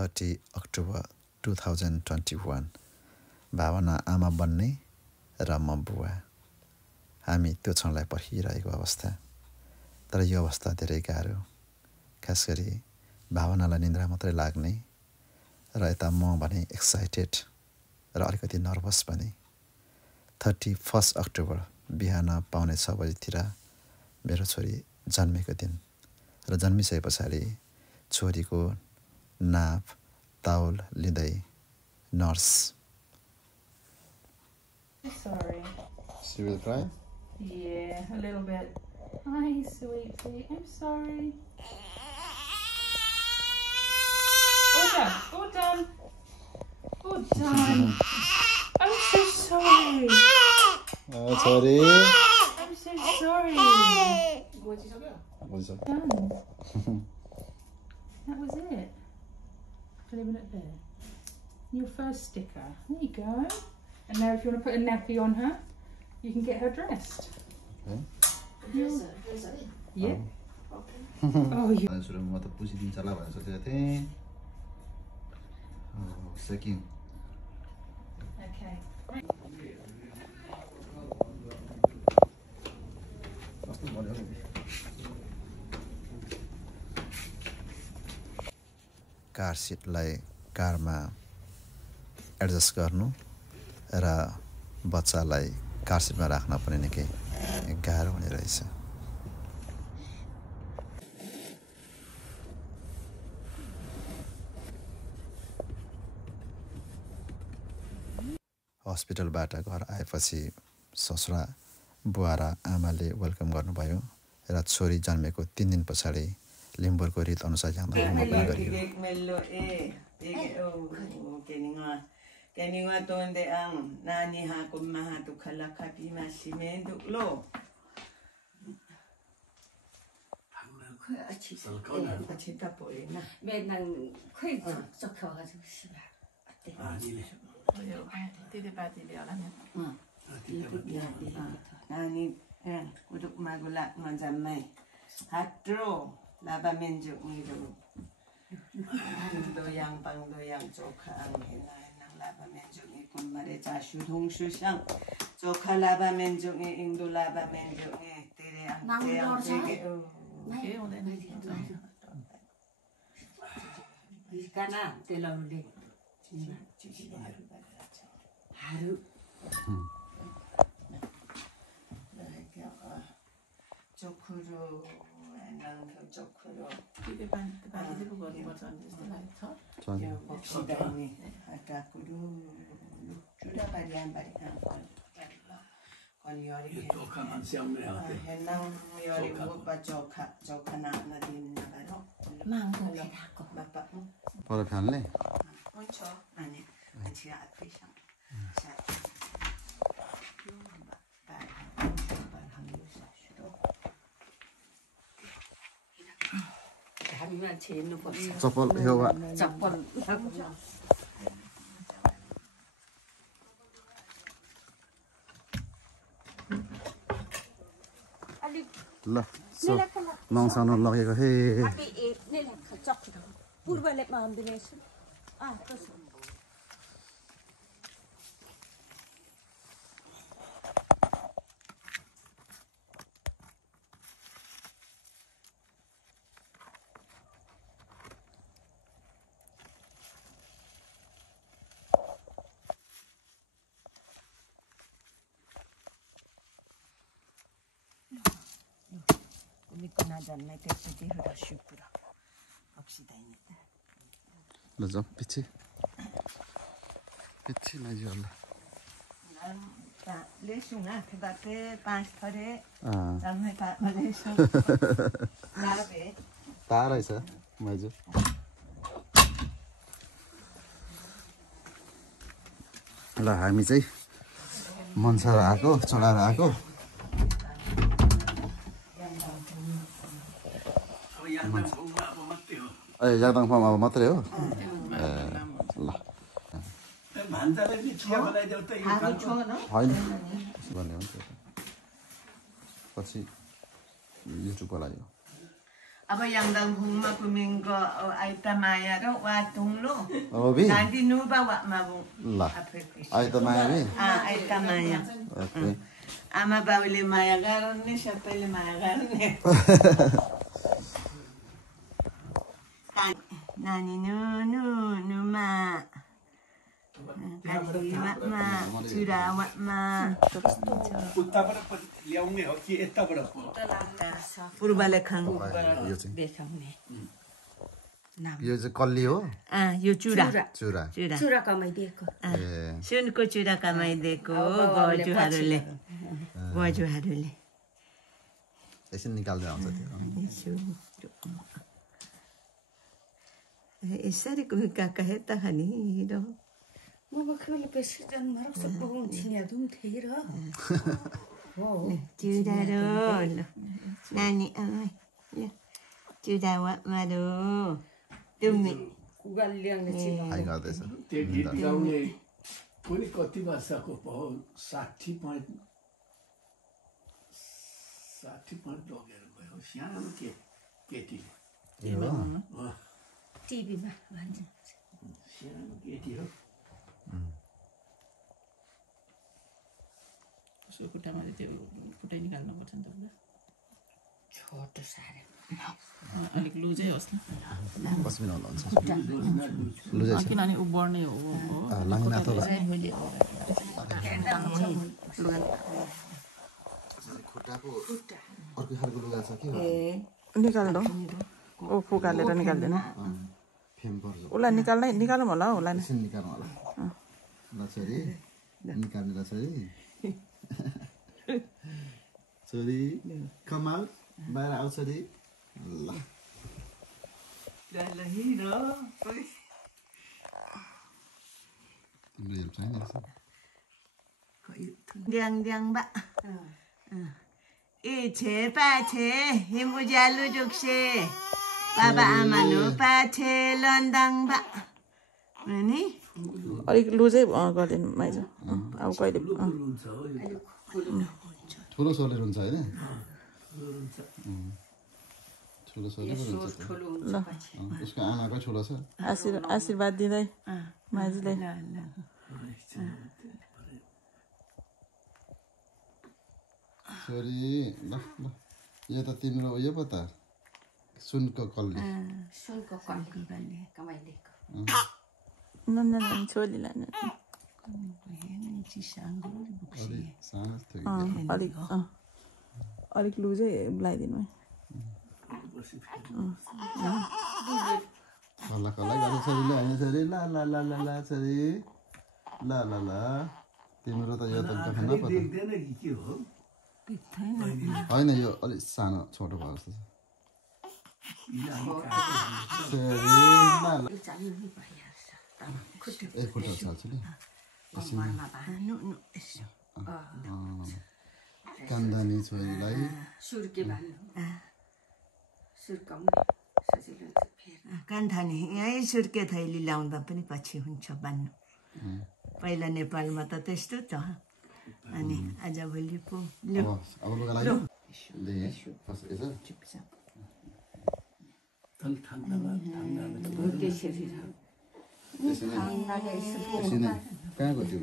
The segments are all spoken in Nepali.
30 अक्टोबर 2021 भावना आमा बन्ने र म बुवा। हामी त्यो क्षणलाई पर्खिरहेको अवस्था। तर यो अवस्था धेरै गाह्रो, खास गरी भावनालाई निन्द्रा मात्रै लाग्ने र यता म भने एक्साइटेड र अलिकति नर्भस पनि। 31 अक्टोबर बिहान पाउने 6 बजीतिर मेरो छोरी जन्मेको दिन र जन्मिसके पछाडि छोरीको नाप ताउल लिँदै nurse. Sorry. She will cry? Yeah, a little bit. Hi, sweetie. I'm sorry. All done. All done. I'm so sorry. Sorry. I'm so sorry. What's up? Done. That was it. Leaving it there. Your first sticker. There you go. And now if you want to put a nappy on her, you can get her dressed. Okay. Yeah. Oh, you. सुरु म त पुसिदिन्छ होला भनेर सोचेको थिएँ। सेकिङ। Okay. कार सिटलाई कारमा एडजस्ट गर्नु र बच्चालाई कार सिटमा राख्न पनि निकै गाह्रो हुने रहेछ। हस्पिटलबाट घर आएपछि ससुरा बुवा र आमाले वेलकम गर्नुभयो र छोरी जन्मेको 3 दिन पछाडि लिम्बुरको रीत अनुसार यहाँ पनि गरियो। Keninga tonde ang nani ha kumaha tu kalakapi masime duklo. Achi tapole na. 맨날 거의 썩혀가지고 씨발. Tidur pati dia lah ni. Nani kuduk magulak ngajamai. Hatro laba menjuk ngiru. Doyang pang doyang coka ang henai. 라바 맨종이 군말에 자슈동슈상 조카 라바 맨종이 인도 라바 맨종이 때레양 때양 되게 Okay, och den är 이까나 때라울래 하루 조크로 난 조크로 Det var det var sånt det 야 봅시다니 아까 그루 주다 바리안 바리안 건 요리 조카만 시험해야 돼. 해낭 요리 못봐 조카 나나딘 나가로 망고 배다고 맞바 पर फ्याल्ने हुन्छ अनि मान्छे आफैसँग 하루만 제일 높았어 चप्पल यो 짝벌 ल नङसाउनु लगेको हे 아비 내가 짝다 부르발레 마음도 내서 아 그래서 믿고 나잖아 대체디 흐라 슈프라 봅시다 이제 ल जाऊ पछि लाग्यो होला लेसुङा फेदाते 5 थरे जम्मै लेसुङ नाबे तारै छ माइजु ल हामी चाहिँ मनसार आएको चढाएर आएको ए यादङ फर्म अब मात्रै हो ए ल होइन भन्ने हुन्छ पछि युट्युबको लागि Apa yang dang huma kumingo aita maya ro watung lo. Obi. Nanti nu bawa mabu. Lah. Ai ta maya bi. Aita maya. Okay. Ama bawile maya garon ne shapele maya garon ne. Nani nu ma. Kati ma cura ma. Putta para liaunge hoki etta para. Purbalekhang. यो चाहिँ बेखाउने यो चाहिँ कल्ली हो यो चुरा. चुरा चुरा. चुरा कमाइदिएको ए सुनको चुरा कमाइदिएको बजुहरूले एकछिन निकाल्दै आउँछ त्यो यसरी काका हेर्दा खाने हिँडो म भर्खर प्रेसिडेन्ट मारक सब छिनिया दुम थिए र चुरा रो नानी चुरा मारो तुम्मी कुगाल ल्याउने छिनो हाई गर्दैछ त्यो गीत गाउने कुनै कति वर्षको पो 60 point लगेर गयो सानो केटी टिभीमा भन्छ सानो केटी हो उसको खुट्टामा त्यो खुट्टै निकाल्नुपर्छ नि त पुरा छोटो सारे अलिक लुजै होस् न पस्मिन होला हुन्छ लुजै छ किनभने ऊ बढ्ने हो लाङ्ना त खुट्टाको अर्को खालको लुगा छ के निकाल्नु ओ फुकालेर निकाल्दैन फेम पर्छ उसलाई निकालौँ होला हौ उसलाई एकछिन निकाल्नु होला ल छोरी निकाल्नु ल छोरी छोरी कमाल बाहिर आऊ छोरी ल तिम्रो हेल्प छैन ड्याङ ड्याङ बा ए छे पाछे हिमु ज्यालु जुक्से बाबा आमा नु पाछे लन्दाङ बा अनि अलिक लुजै गरिदिनु माइज अब कहिले ठुलो सोलेर हुन्छ होइन ठुलो सोलेर हुन्छ ल उसको आमाकै ठुलो छ आशीर्वाद दिँदै माइजले छोरी ल ल यो त तिम्रो उयो पो त सुनको कल्ली सुनको कल्ली कमाइदिएको छोरीलाई अलिक लुजै लगाइदिनु कल्ला कल्ला गर्नु छोरीले होइन छोरी ल ल ल ल ल छोरी ल ल ल तिम्रो त यो त देख्न पो त देख्दैन कि के हो होइन यो अलिक सानो छोटो भएको जस्तो छ ए खुट्टा छाल्छु नि कान्दानी छोरीलाई सुर्के भन्नु सुर्काउनु सजिलो फेर्न कान्थानी यहीँ सुर्के थैली लाउँदा पनि पछि हुन्छ भन्नु पहिला नेपालमा त त्यस्तो त अनि आजभोलि पो अब लुगा लाग्यो कहाँको त्यो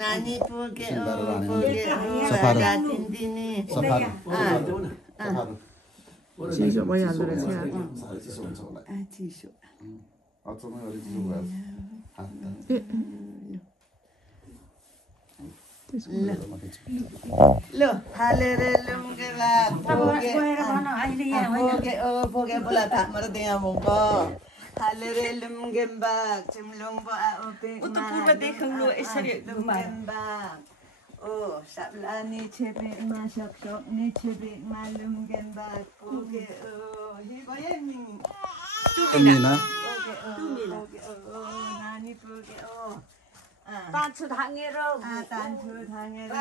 नानी पुगे चिसो भइहाल्दो रहेछ चिसो लो हालेर लुङ्गे भोगे बोला थाक्मर दिया मुङ्गो हालेर लुङ्गे बाग चिमलुङ बा ओपे उता पूर्व देखौँ यसरी ओ सबला नि छेपे मा सक्सक नि छेपे मा लुङ्गे बाग पुगे ओ हि गए नि मिना नानी पुगे ओ तान्छु धाङेर तान्छु धाङेर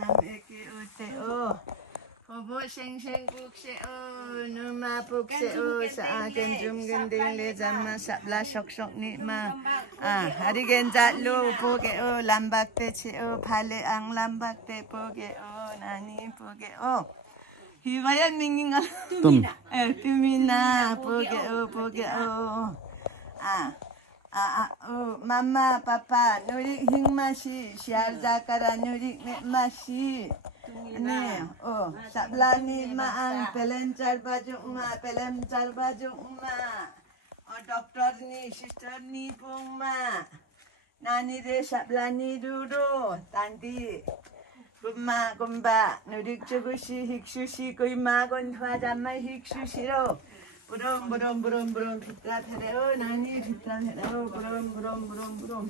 नाम एके उते ओ Obo seng seng kukse o numa pukse o sa akin jumgen dingle jamma sabla sok sok ni ma harigen jatlo poge o lambak te che o phale ang lambak te poge o नानी पुग्यो हिवाया मिङिङ तुमिना पुग्यो मामा पापा नुरिक हिङमासी स्याहार जाकरा नुरिक मेमासी अनि साब्लानी माआङ पेलेन चार बाजुङमा डक्टरनी सिस्टरनी पुङमा नानी रे साब्लानी रुडो तान्ती गुम्मा गुम्बा नुरिक चुगुसी हिक्सुसी कुइमा गन्थुवा जाम्मै हिक्सुसिरो बुरुम भित्रा फेरे नानी भित्रा फेरे बुरुम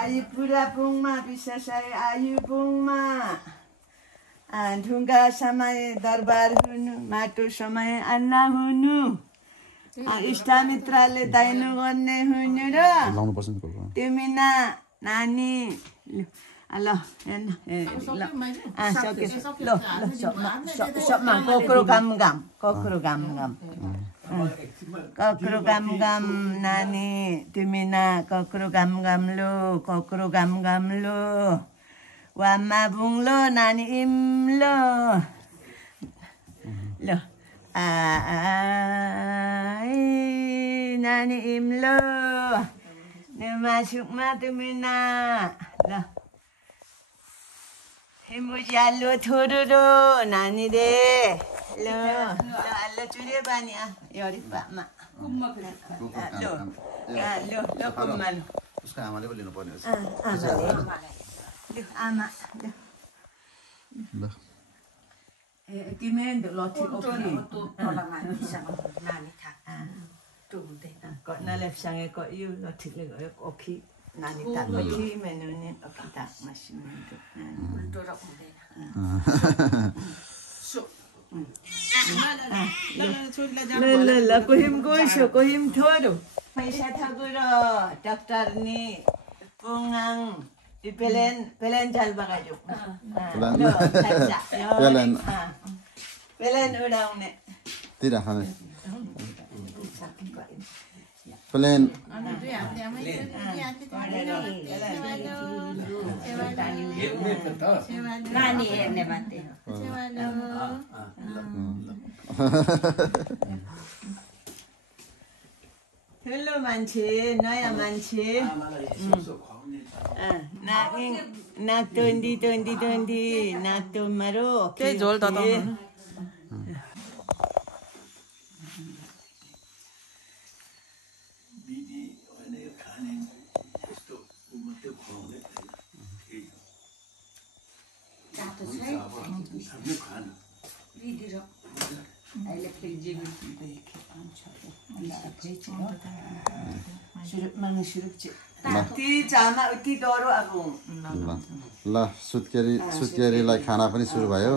आयु पुरा पुङमा विशेषै आयु पुङमा ढुङ्गा समय दरबार हुनु माटो समय अन्ना हुनु इष्टमित्रले दाइनु गर्ने हुनु र तिमी नानी ल सक्यो कोक्रो गाम नानी तिमी कोक्रो गाम लो वामा बुङलो नानी इम्लो ल नानी इम्लो नुमा सुकमा तिमी ल हिमुज्यालो थोरो नानी रे ल चुरे बानी यरी बामा कुम्मा उसको आमाले पो लिनुपर्ने हो आमा तिमी लथी नालेसँग यो लथीले गयो ओखी नानी ताको कि मेनुने ओखी ताक मसिन ल कोहिम गइसो कोहिम थोरो पैसा थगुर डाक्टर नि पुङाङ पेलेन जाल बगायो पेलेन उडाउने तिरा खाने प्लेन नानी हेर्ने बाटे ठुलो मान्छे नयाँ मान्छे नाक टोन्डी नाक टोमारो त्यही झोल त ल सुत्केरीलाई खाना पनि सुरु भयो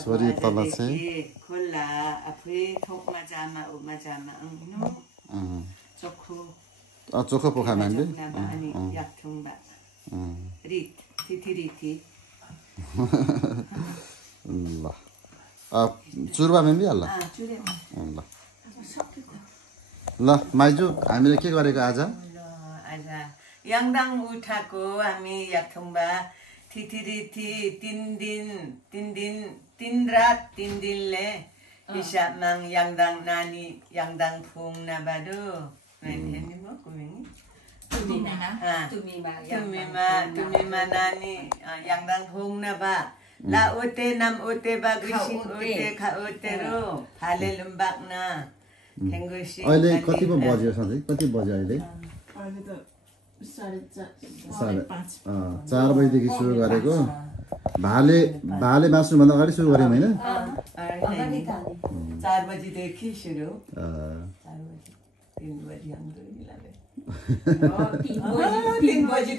छोरी तल चाहिँ खोला आफै थोकमा जामा उमा जामा चोखो पोखा मान्छे ल चुरुवा मेम्बी ल ल माइजू हामीले के गरेको आज याङदाङ उठाएको हामी याथुङबा थिथिरिथि 3 रात 3 दिनले हिसाबमा याङदाङ नानी याङदाङ फुङ नबादो हेर्नु कुमिङ तुमिमा नानी याङदाङ फुङ नबा ला ओते नाम ओते बा ग्रिसिङ ओते खा ओते रो फाले लुम्बाक ना खेंगुसी अहिले कति पो बज्यो सधैँ कति बज्यो अहिले 4 बजेदेखि सुरु गरेको भाले मास्नुभन्दा अगाडि सुरु गऱ्यौँ होइन 4 बजेदेखि सुरु 3 बजे हाम्रो मिलाले 3 बजे